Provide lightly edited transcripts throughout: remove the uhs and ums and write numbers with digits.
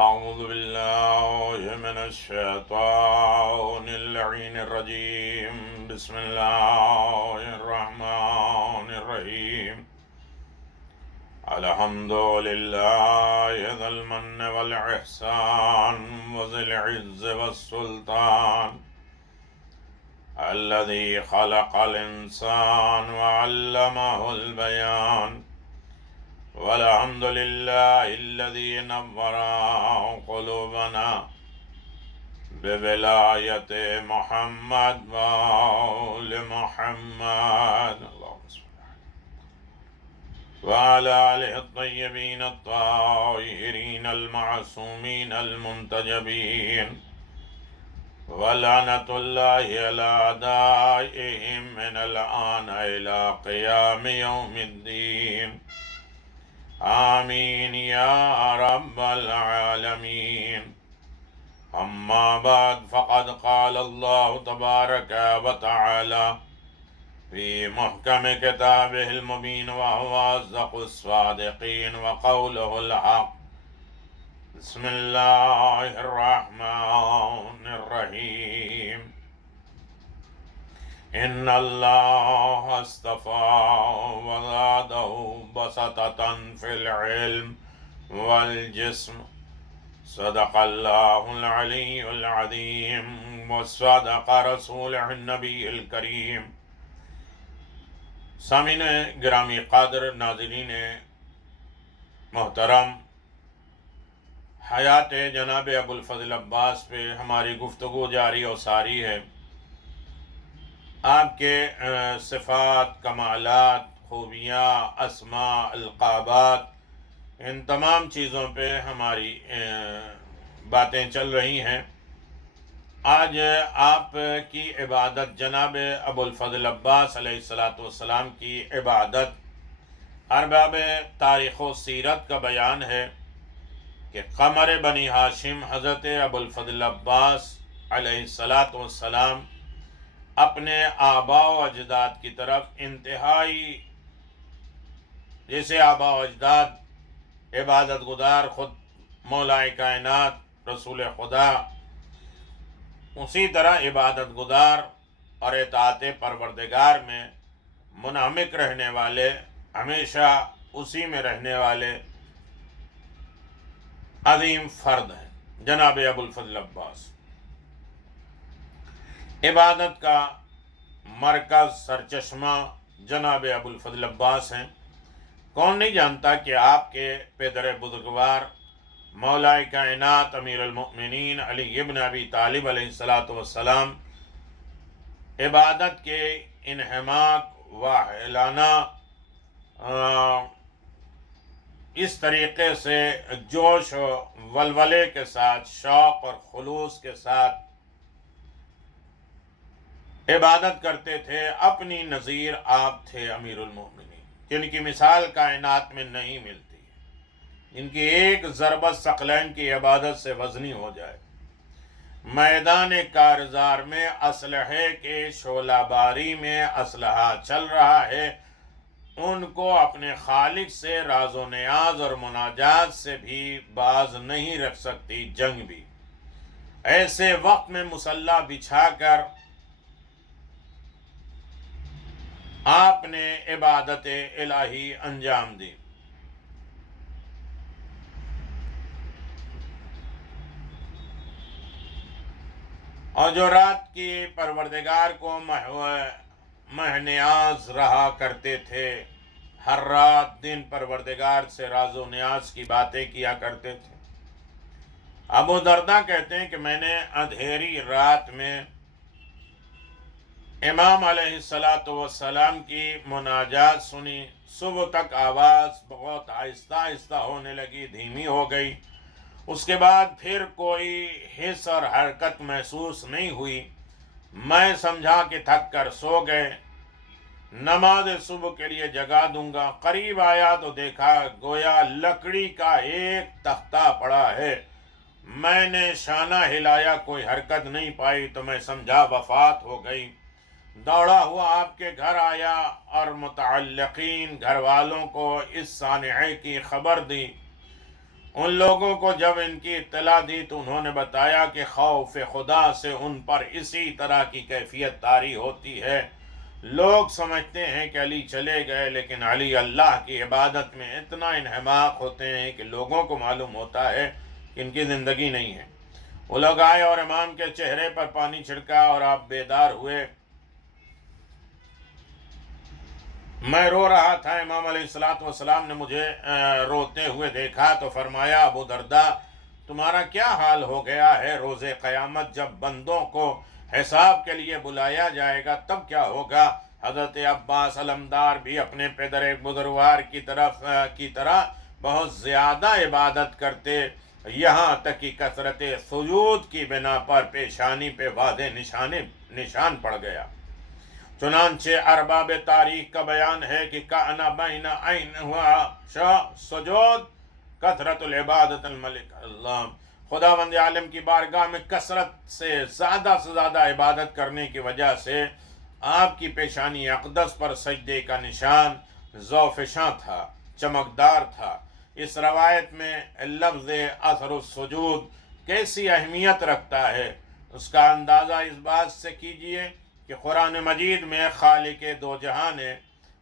أعوذ بالله من الشيطان اللعين الرجيم. بسم الله الرحمن الرحيم. الحمد لله ذي المن والإحسان وذي العز والسلطان الذي خلق الإنسان وعلمه البيان. والحمد لله الذي نور قلوبنا بولاية محمد وآل محمد اللهم صل وعلى آله الطيبين الطاهرين المعصومين المنتجبين. ولعنة الله على أعدائهم من الآن إلى قيام يوم الدين. آمين يا رب العالمين. أما بعد، فقد قال الله تبارك وتعالى في محكم كتابه المبين وهو أصدق الصادقين وقوله الحق. بسم الله الرحمن الرحيم. إن الله اصطفى وزاده بسطة في العلم والجسم. صدق الله العلي العظيم وصدق رسوله النبي الكريم. سامعین گرامی قادر، ناظرین محترم، حیات جناب ابوالفضل عباس پہ ہماری گفتگو جاری و ساری ہے. آپ کے صفات، کمالات، خوبیاں، اسماء، القابات، ان تمام چیزوں پہ ہماری باتیں چل رہی ہیں. آج آپ کی عبادت، جناب ابوالفضل عباس علیہ السلام کی عبادت، ارباب تاریخ و سیرت کا بیان ہے کہ قمر بنی ہاشم حضرت ابوالفضل عباس علیہ السلام اپنے آباء و اجداد کی طرف انتہائی، جیسے آباء و اجداد عبادت گزار خود مولا کائنات رسول خدا، اسی طرح عبادت گزار اور اطاعت پروردگار میں منہمک رہنے والے، ہمیشہ اسی میں رہنے والے عظیم فرد ہیں جناب ابوالفضل عباس. عبادت کا مرکز، سرچشمہ جناب ابوالفضل عباس ہیں. کون نہیں جانتا کہ آپ کے پدر بزرگوار مولا کائنات امیر المؤمنین علی ابن ابی طالب علیہ السلام عبادت کے انہماک و اعلانہ اس طریقے سے جوش و ولولے کے ساتھ، شوق اور خلوص کے ساتھ عبادت کرتے تھے. اپنی نظیر آپ تھے امیر المؤمنین، جن کی مثال کائنات میں نہیں ملتی، ان کی ایک ضربت ثقلین کی عبادت سے وزنی ہو جائے. میدان کارزار میں اسلحے کے شعلہ باری میں اسلحہ چل رہا ہے، ان کو اپنے خالق سے راز و نیاز اور مناجات سے بھی باز نہیں رکھ سکتی جنگ بھی. ایسے وقت میں مصلی بچھا کر آپ نے عبادت الہی انجام دی. اور جو رات کی پروردگار کو مہ نیاز رہا کرتے تھے، ہر رات دن پروردگار سے راز و نیاز کی باتیں کیا کرتے تھے. ابو درداء کہتے ہیں کہ میں نے اندھیری رات میں امام علیہ السلام کی مناجات سنی. صبح تک آواز بہت آہستہ آہستہ ہونے لگی، دھیمی ہو گئی. اس کے بعد پھر کوئی حس اور حرکت محسوس نہیں ہوئی. میں سمجھا کہ تھک کر سو گئے، نماز صبح کے لیے جگا دوں گا. قریب آیا تو دیکھا گویا لکڑی کا ایک تختہ پڑا ہے. میں نے شانہ ہلایا، کوئی حرکت نہیں پائی تو میں سمجھا وفات ہو گئی. دوڑا ہوا آپ کے گھر آیا اور متعلقین گھر والوں کو اس سانحے کی خبر دی. ان لوگوں کو جب ان کی اطلاع دی تو انہوں نے بتایا کہ خوف خدا سے ان پر اسی طرح کی کیفیت طاری ہوتی ہے۔ لوگ سمجھتے ہیں کہ علی چلے گئے، لیکن علی اللہ کی عبادت میں اتنا انہماک ہوتے ہیں کہ لوگوں کو معلوم ہوتا ہے کہ ان کی زندگی نہیں ہے۔ وہ لوگ آئے اور امام کے چہرے پر پانی چھڑکا اور آپ بیدار ہوئے۔ میں رو رہا تھا، امام علیہ السلام نے مجھے روتے ہوئے دیکھا تو فرمایا، ابو درداء تمہارا کیا حال ہو گیا ہے؟ روز قیامت جب بندوں کو حساب کے لیے بلایا جائے گا تب کیا ہوگا؟ حضرت عباس علمدار بھی اپنے پدر بزرگوار کی طرح بہت زیادہ عبادت کرتے، یہاں تک کہ کثرت سجود کی بنا پر پیشانی پہ واضح نشان پڑ گیا۔ چنانچہ ارباب تاریخ کا بیان ہے کہ کأن بین عین ہوا سجود کثرت العبادت الملک اللہ، خداوند عالم کی بارگاہ میں کثرت سے زیادہ عبادت کرنے کی وجہ سے آپ کی پیشانی اقدس پر سجدے کا نشان زوفشاں تھا، چمکدار تھا۔ اس روایت میں لفظ اثر السجود کیسی اہمیت رکھتا ہے اس کا اندازہ اس بات سے کیجئے کہ قرآن مجید میں خالق دو جہان نے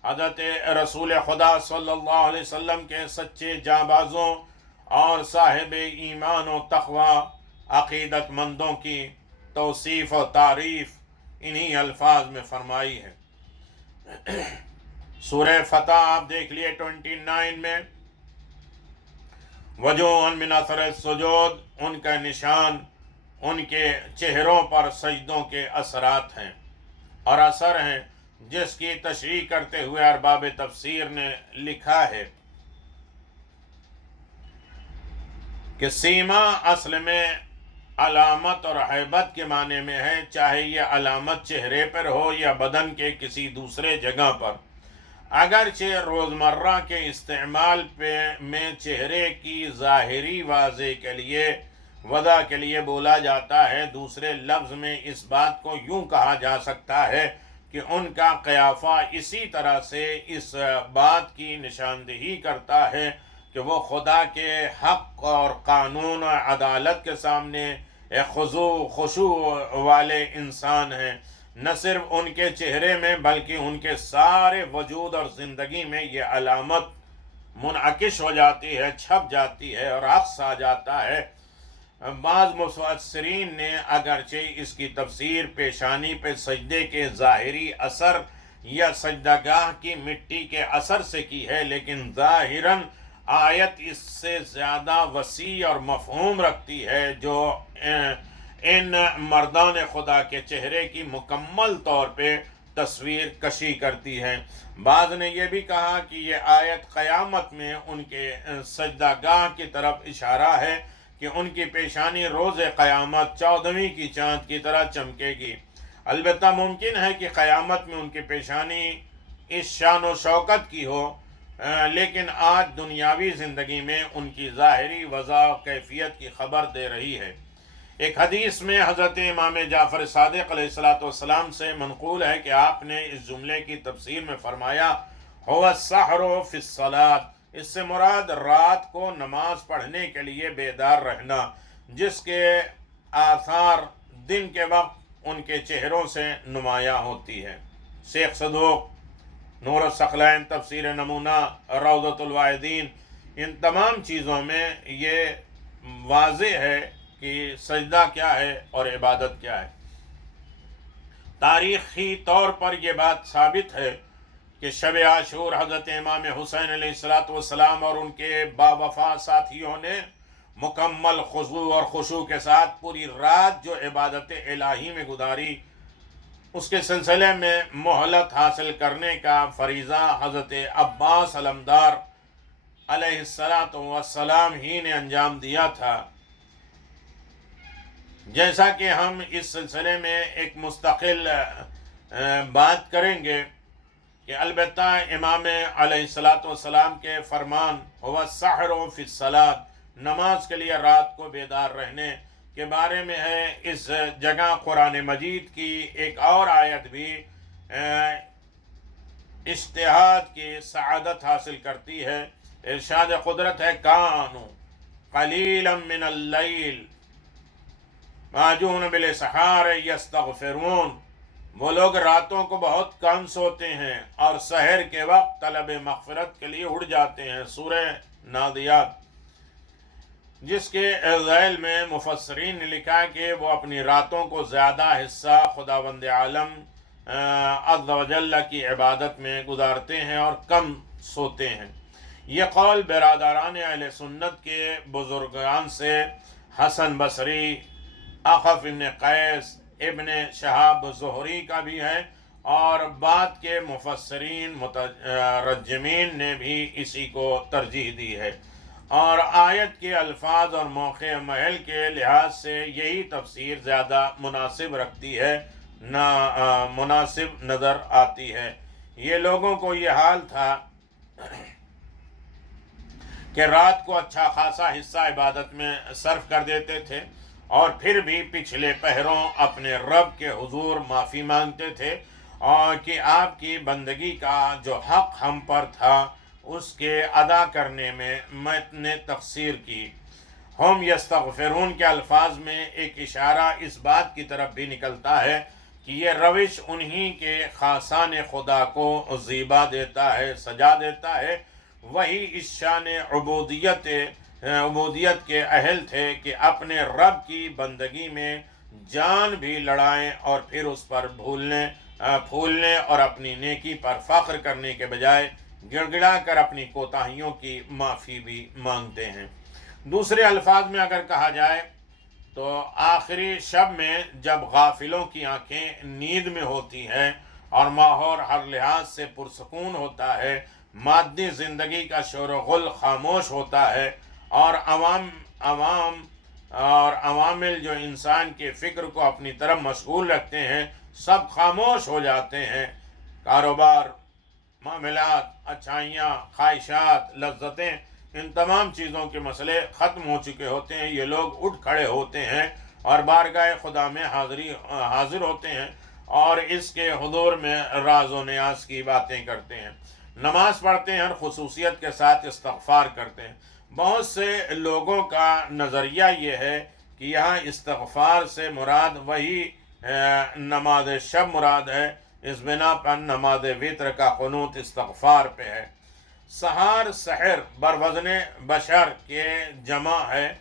حضرت رسول خدا صلی اللہ علیہ وسلم کے سچے جانبازوں اور صاحب ایمان و تقوی عقیدت مندوں کی توصیف و تعریف انہی الفاظ میں فرمائی ہے۔ سورہ فتح آپ دیکھ لیے 29 میں، وجوہ من اثر السجود، ان کا نشان ان کے چہروں پر سجدوں کے اثرات ہیں اور اثر ہیں، جس کی تشریح کرتے ہوئے ارباب تفسیر نے لکھا ہے کہ سیما اصل میں علامت اور ہیبت کے معنی میں ہے، چاہے یہ علامت چہرے پر ہو یا بدن کے کسی دوسرے جگہ پر۔ اگرچہ روزمرہ کے استعمال میں چہرے کی ظاہری وضع کے لیے بولا جاتا ہے، دوسرے لفظ میں اس بات کو یوں کہا جا سکتا ہے کہ ان کا قیافہ اسی طرح سے اس بات کی نشاندہی کرتا ہے کہ وہ خدا کے حق اور قانون و عدالت کے سامنے ایک خشوع والے انسان ہیں۔ نہ صرف ان کے چہرے میں بلکہ ان کے سارے وجود اور زندگی میں یہ علامت منعکس ہو جاتی ہے، چھپ جاتی ہے اور عکس آ جاتا ہے۔ بعض مفسرین نے اگرچہ اس کی تفسیر پیشانی پہ سجدے کے ظاہری اثر یا سجدہ گاہ کی مٹی کے اثر سے کی ہے، لیکن ظاہراً آیت اس سے زیادہ وسیع اور مفہوم رکھتی ہے، جو ان مردان خدا کے چہرے کی مکمل طور پہ تصویر کشی کرتی ہے۔ بعض نے یہ بھی کہا کہ یہ آیت قیامت میں ان کے سجدہ گاہ کی طرف اشارہ ہے کہ ان کی پیشانی روز قیامت 14ویں کی چاند کی طرح چمکے گی۔ البتہ ممکن ہے کہ قیامت میں ان کی پیشانی اس شان و شوکت کی ہو، لیکن آج دنیاوی زندگی میں ان کی ظاہری وضع و کیفیت کی خبر دے رہی ہے۔ ایک حدیث میں حضرت امام جعفر صادق علیہ السلام سے منقول ہے کہ آپ نے اس جملے کی تفسیر میں فرمایا، هو السحر فی الصلاۃ، اس سے مراد رات کو نماز پڑھنے کے لیے بیدار رہنا، جس کے آثار دن کے وقت ان کے چہروں سے نمایاں ہوتی ہے۔ شیخ صدوق نور الثقلین، تفسیر نمونہ، روضۃ الواعظین، ان تمام چیزوں میں یہ واضح ہے کہ سجدہ کیا ہے اور عبادت کیا ہے۔ تاریخی طور پر یہ بات ثابت ہے کہ شب عاشور حضرت امام حسین علیہ السلام اور ان کے باوفا ساتھیوں نے مکمل خضوع اور خشوع کے ساتھ پوری رات جو عبادت الہی میں گزاری، اس کے سلسلے میں مہلت حاصل کرنے کا فریضہ حضرت عباس علمدار علیہ السلام ہی نے انجام دیا تھا۔ جیسا کہ ہم اس سلسلے میں ایک مستقل بات کریں گے کہ البتہ امام علیہ السلام کے فرمان هو السحر فی الصلاۃ، نماز کے لیے رات کو بیدار رہنے کے بارے میں ہے۔ اس جگہ قرآن مجید کی ایک اور آیت بھی اجتہاد کی سعادت حاصل کرتی ہے۔ ارشاد قدرت ہے، کانو قلیلا من اللیل ماجون بالاسحار یستغفرون، وہ لوگ راتوں کو بہت کم سوتے ہیں اور سحر کے وقت طلب مغفرت کے لیے اٹھ جاتے ہیں۔ سورہ نادیات، جس کے ذیل میں مفسرین نے لکھا کہ وہ اپنی راتوں کو زیادہ حصہ خداوند عالم عز و جل کی عبادت میں گزارتے ہیں اور کم سوتے ہیں۔ یہ قول برادران اہل سنت کے بزرگان سے حسن بصری، اخف ابن قیس، ابن شہاب زہری کا بھی ہے، اور بعد کے مفسرین مترجمین نے بھی اسی کو ترجیح دی ہے، اور آیت کے الفاظ اور موقع محل کے لحاظ سے یہی تفسیر زیادہ مناسب رکھتی ہے، مناسب نظر آتی ہے۔ یہ لوگوں کو یہ حال تھا کہ رات کو اچھا خاصا حصہ عبادت میں صرف کر دیتے تھے اور پھر بھی پچھلے پہروں اپنے رب کے حضور معافی مانگتے تھے، اور کہ آپ کی بندگی کا جو حق ہم پر تھا اس کے ادا کرنے میں نے تقصیر کی۔ ہم یستغفرون کے الفاظ میں ایک اشارہ اس بات کی طرف بھی نکلتا ہے کہ یہ روش انہی کے خاصان خدا کو زیبا دیتا ہے، سجا دیتا ہے۔ وہی اس شان عبودیت کے اہل تھے کہ اپنے رب کی بندگی میں جان بھی لڑائیں اور پھر اس پر پھولنے اور اپنی نیکی پر فخر کرنے کے بجائے گڑ گڑا کر اپنی کوتاہیوں کی معافی بھی مانگتے ہیں۔ دوسرے الفاظ میں اگر کہا جائے تو آخری شب میں جب غافلوں کی آنکھیں نیند میں ہوتی ہیں اور ماحول ہر لحاظ سے پرسکون ہوتا ہے، مادی زندگی کا شور و غل خاموش ہوتا ہے، اور عوامل جو انسان کے فکر کو اپنی طرف مشغول رکھتے ہیں سب خاموش ہو جاتے ہیں، کاروبار، معاملات، اچھائیاں، خواہشات، لذتیں، ان تمام چیزوں کے مسئلے ختم ہو چکے ہوتے ہیں۔ یہ لوگ اٹھ کھڑے ہوتے ہیں اور بارگاہ خدا میں حاضر ہوتے ہیں اور اس کے حضور میں راز و نیاز کی باتیں کرتے ہیں، نماز پڑھتے ہیں اور خصوصیت کے ساتھ استغفار کرتے ہیں۔ بہت سے لوگوں کا نظریہ یہ ہے کہ یہاں استغفار سے مراد وہی نماز شب مراد ہے، اس بنا پر نماز وتر کا قنوت استغفار پہ ہے۔ سحار، سحر بروزن بشر کے جمع ہے،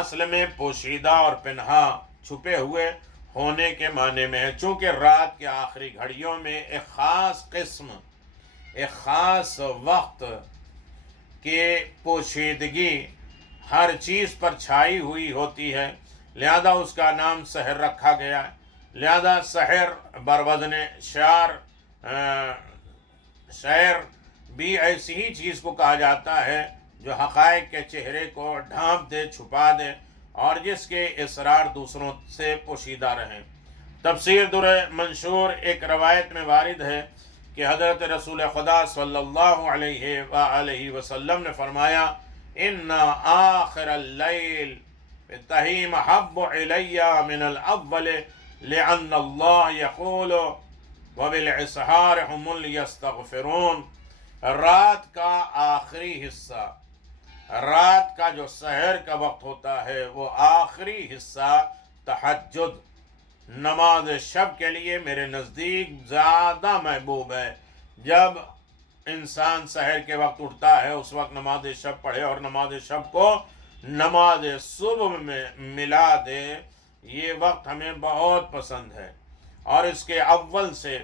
اصل میں پوشیدہ اور پنہا، چھپے ہوئے ہونے کے معنی میں ہے، چونکہ رات کے آخری گھڑیوں میں ایک خاص قسم، ایک خاص وقت کی پوشیدگی ہر چیز پر چھائی ہوئی ہوتی ہے، لہذا اس کا نام سحر رکھا گیا ہے۔ لہذا سحر بروزن شعر بھی ایسی ہی چیز کو کہا جاتا ہے جو حقائق کے چہرے کو ڈھانپ دے، چھپا دے، اور جس کے اسرار دوسروں سے پوشیدہ رہیں۔ تفسیر در منشور ایک روایت میں وارد ہے کہ حضرت رسول خدا صلی اللہ علیہ وآلہ وسلم نے فرمایا: ان آخر اللیل بالتحی محب علی من الاول لأن اللہ یقول وبالاسحار هم یستغفرون۔ رات کا آخری حصہ، رات کا جو سحر کا وقت ہوتا ہے، وہ آخری حصہ تہجد، نماز شب کے لیے میرے نزدیک زیادہ محبوب ہے۔ جب انسان سحر کے وقت اٹھتا ہے اس وقت نماز شب پڑھے اور نماز شب کو نماز صبح میں ملا دے، یہ وقت ہمیں بہت پسند ہے۔ اور اس کے اول سے،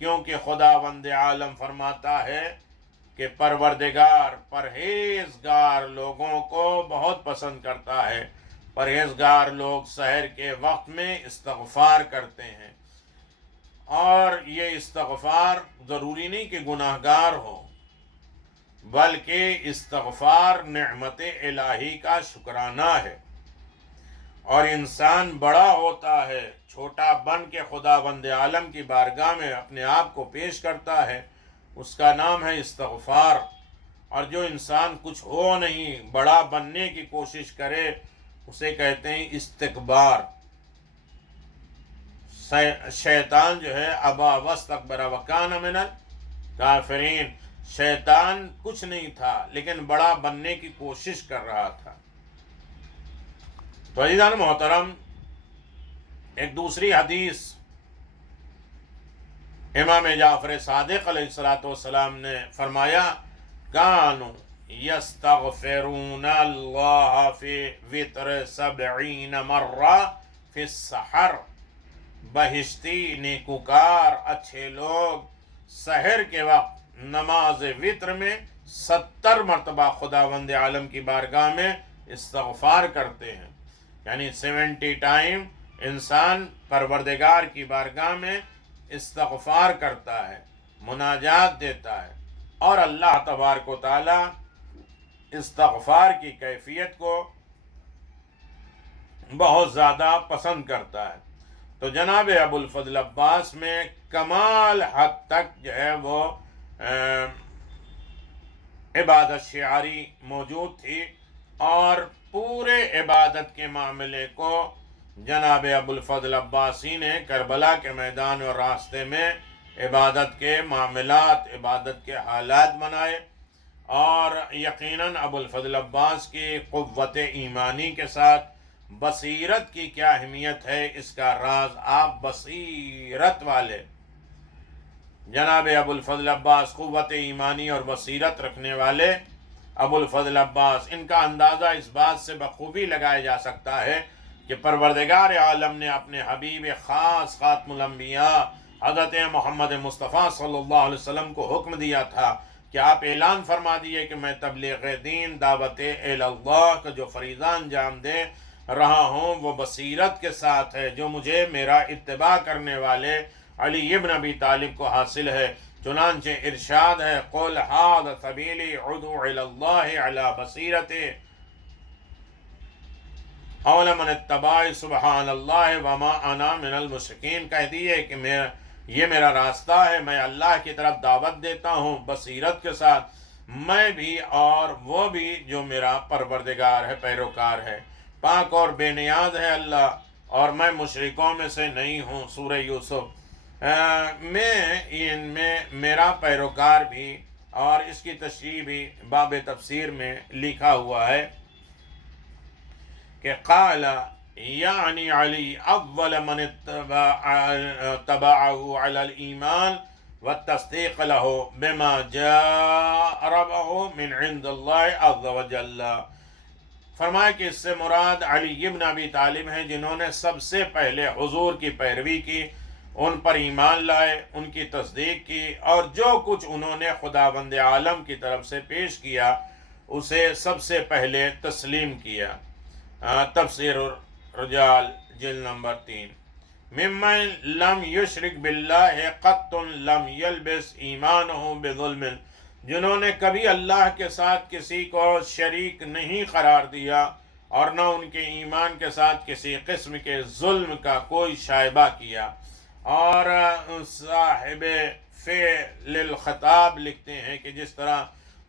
کیونکہ خداوند عالم فرماتا ہے کہ پروردگار پرہیزگار لوگوں کو بہت پسند کرتا ہے۔ پرہیزگار لوگ سحر کے وقت میں استغفار کرتے ہیں، اور یہ استغفار ضروری نہیں کہ گناہگار ہو، بلکہ استغفار نعمت الہی کا شکرانہ ہے، اور انسان بڑا ہوتا ہے، چھوٹا بن کے خداوند عالم کی بارگاہ میں اپنے آپ کو پیش کرتا ہے، اس کا نام ہے استغفار۔ اور جو انسان کچھ ہو نہیں، بڑا بننے کی کوشش کرے، اسے کہتے ہیں استکبار۔ شیطان جو ہے ابا واستکبر وکان من الکافرین، شیطان کچھ نہیں تھا لیکن بڑا بننے کی کوشش کر رہا تھا۔ تو عزیزان محترم، ایک دوسری حدیث امام جعفر صادق علیہ الصلوۃ والسلام نے فرمایا، کانوا یستغفرون اللہ فی وتر 70 مرہ فی السحر، بہشتی نیکوکار اچھے لوگ سحر کے وقت نماز وتر میں 70 مرتبہ خداوند عالم کی بارگاہ میں استغفار کرتے ہیں. یعنی 70 ٹائم انسان پروردگار کی بارگاہ میں استغفار کرتا ہے، مناجات دیتا ہے، اور اللہ تبارک و تعالی استغفار کی کیفیت کو بہت زیادہ پسند کرتا ہے. تو جناب ابو الفضل عباس میں کمال حد تک جو ہے وہ عبادت شعاری موجود تھی، اور پورے عبادت کے معاملے کو جناب ابو الفضل عباسی نے کربلا کے میدان اور راستے میں عبادت کے معاملات، عبادت کے حالات بنائے. اور یقیناً ابو الفضل عباس کی قوت ایمانی کے ساتھ بصیرت کی کیا اہمیت ہے، اس کا راز آپ بصیرت والے جناب ابو الفضل عباس، قوت ایمانی اور بصیرت رکھنے والے ابو الفضل عباس، ان کا اندازہ اس بات سے بخوبی لگایا جا سکتا ہے کہ پروردگار عالم نے اپنے حبیب خاص خاتم الانبیاء حضرت محمد مصطفیٰ صلی اللہ علیہ وسلم کو حکم دیا تھا کہ آپ اعلان فرما دیے کہ میں تبلیغ دین، دعوت اللہ کا جو فریضہ انجام دے رہا ہوں وہ بصیرت کے ساتھ ہے، جو مجھے میرا اتباع کرنے والے علی ابن ابی طالب کو حاصل ہے. چنانچہ ارشاد ہے، قل ھذا سبیلی ادعو الی اللہ علی بصیرۃ اول من اتبع سبحان اللہ وما انا من المشرکین. کہہ دیے کہ یہ میرا راستہ ہے، میں اللہ کی طرف دعوت دیتا ہوں بصیرت کے ساتھ، میں بھی اور وہ بھی جو میرا پروردگار ہے، پیروکار ہے. پاک اور بے نیاز ہے اللہ، اور میں مشرکوں میں سے نہیں ہوں. سورہ یوسف میں میرا پیروکار بھی، اور اس کی تشریح بھی باب تفسیر میں لکھا ہوا ہے کہ قال یعنی علی اول من تبعه علی الایمان والتصدیق له بما جاء ربه من عند اللہ عز وجل. فرمایا کہ اس سے مراد علی ابن ابی طالب ہیں، جنہوں نے سب سے پہلے حضور کی پیروی کی، ان پر ایمان لائے، ان کی تصدیق کی، اور جو کچھ انہوں نے خداوند عالم کی طرف سے پیش کیا اسے سب سے پہلے تسلیم کیا. تفسیر الرجال جلد نمبر 3. ممن لم یشرک باللہ قط لم یلبس ایمانہ بظلم، جنہوں نے کبھی اللہ کے ساتھ کسی کو شریک نہیں قرار دیا، اور نہ ان کے ایمان کے ساتھ کسی قسم کے ظلم کا کوئی شائبہ کیا. اور صاحب فعل الخطاب لکھتے ہیں کہ جس طرح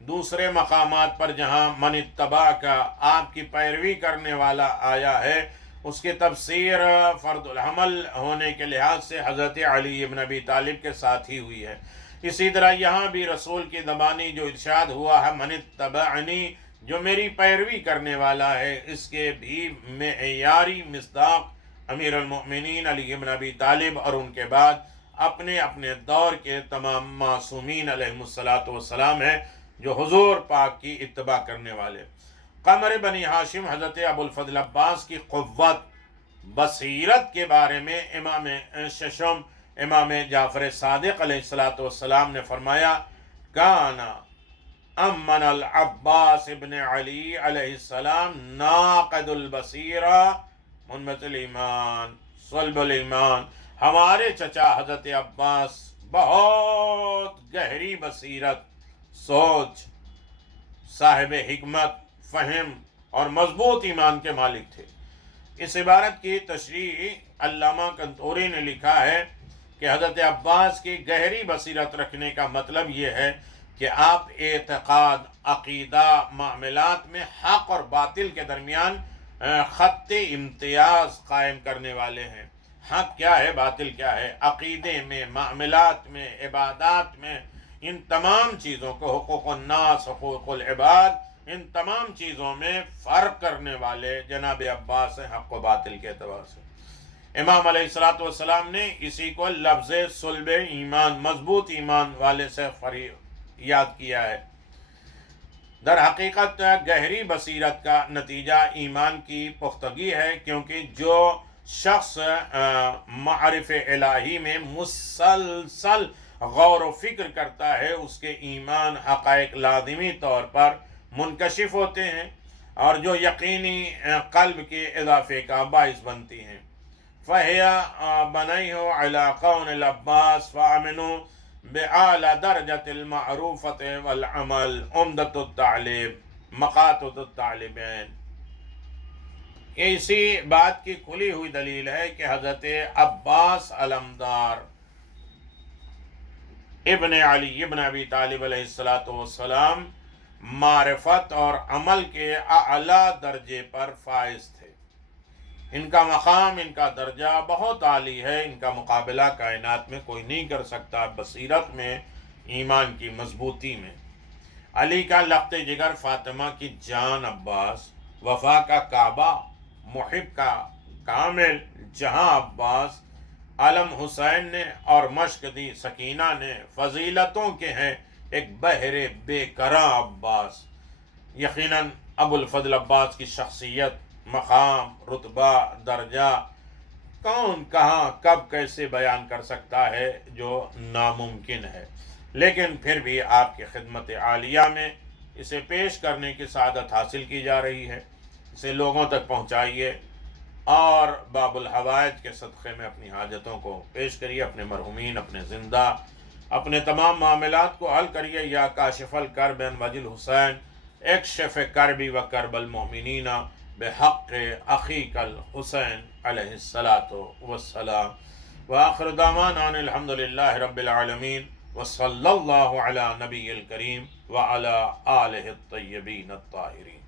دوسرے مقامات پر جہاں من اتباع کا آپ کی پیروی کرنے والا آیا ہے، اس کی تفسیر فرد الحمل ہونے کے لحاظ سے حضرت علی ابن ابی طالب کے ساتھ ہی ہوئی ہے. اسی طرح یہاں بھی رسول کی زبانی جو ارشاد ہوا ہے، من اتبعنی، جو میری پیروی کرنے والا ہے، اس کے بھی معیاری مصداق امیر المؤمنین علی ابن ابی طالب اور ان کے بعد اپنے اپنے دور کے تمام معصومین علیہم السلام ہیں جو حضور پاک کی اتباع کرنے والے. قمر بنی ہاشم حضرت ابو الفضل عباس کی قوت بصیرت کے بارے میں امام ششم امام جعفر صادق علیہ السلام نے فرمایا، کانا امن العباس ابن علی علیہ السلام ناقد البصیرہ منبت الایمان صلب الایمان. ہمارے چچا حضرت عباس بہت گہری بصیرت، سوچ، صاحب حکمت، فہم اور مضبوط ایمان کے مالک تھے. اس عبارت کی تشریح علامہ کنتوری نے لکھا ہے کہ حضرت عباس کی گہری بصیرت رکھنے کا مطلب یہ ہے کہ آپ اعتقاد، عقیدہ، معاملات میں حق اور باطل کے درمیان خط امتیاز قائم کرنے والے ہیں. حق کیا ہے، باطل کیا ہے، عقیدے میں، معاملات میں، عبادات میں، ان تمام چیزوں کو، حقوق الناس، حقوق العباد، ان تمام چیزوں میں فرق کرنے والے جناب عباس ہیں حق و باطل کے اعتبار سے۔ امام علیہ السلام نے اسی کو لفظ صلب ایمان، مضبوط ایمان والے سے یاد کیا ہے۔ در حقیقت گہری بصیرت کا نتیجہ ایمان کی پختگی ہے، کیونکہ جو شخص معرف الہی میں مسلسل غور و فکر کرتا ہے اس کے ایمان حقائق لازمی طور پر منکشف ہوتے ہیں اور جو یقینی قلب کے اضافے کا باعث بنتی ہیں۔ فَهِيَ بَنَيْهُ عَلَىٰ قَوْنِ العباس فَأَمِنُوا بِعَالَى دَرْجَةِ الْمَعْرُوفَةِ وَالْعَمَلِ عُمْدَةُ التَّعْلِيمِ مَقَاطُ الطَّالِبِينَ۔ یہ اسی بات کی کھلی ہوئی دلیل ہے کہ حضرت عباس علمدار ابن علی ابن ابی طالب علیہ السلام معرفت اور عمل کے اعلیٰ درجے پر فائز تھے۔ ان کا مقام، ان کا درجہ بہت عالی ہے، ان کا مقابلہ کائنات میں کوئی نہیں کر سکتا، بصیرت میں، ایمان کی مضبوطی میں۔ علی کا لخت جگر، فاطمہ کی جان عباس، وفا کا کعبہ، محب کا کامل جہاں عباس، علم حسین نے اور مشق دی سکینہ نے، فضیلتوں کے ہیں ایک بحر بے کراں عباس۔ یقیناً ابو الفضل عباس کی شخصیت، مقام، رتبہ، درجہ کون کہاں کب کیسے بیان کر سکتا ہے، جو ناممکن ہے، لیکن پھر بھی آپ کی خدمت عالیہ میں اسے پیش کرنے کی سعادت حاصل کی جا رہی ہے۔ اسے لوگوں تک پہنچائیے اور باب الحوائج کے صدقے میں اپنی حاجتوں کو پیش کریے، اپنے مرحومین، اپنے زندہ، اپنے تمام معاملات کو حل کریے۔ یا کاشف الکرب عن وجه الحسین اکشف کربی و کرب المؤمنین بحق اخیک الحسین علیہ السلام۔ وآخر دعوانا ان الحمد للہ رب العالمین وصلی اللہ علی نبی الکریم وعلی آلہ الطیبین الطاہرین۔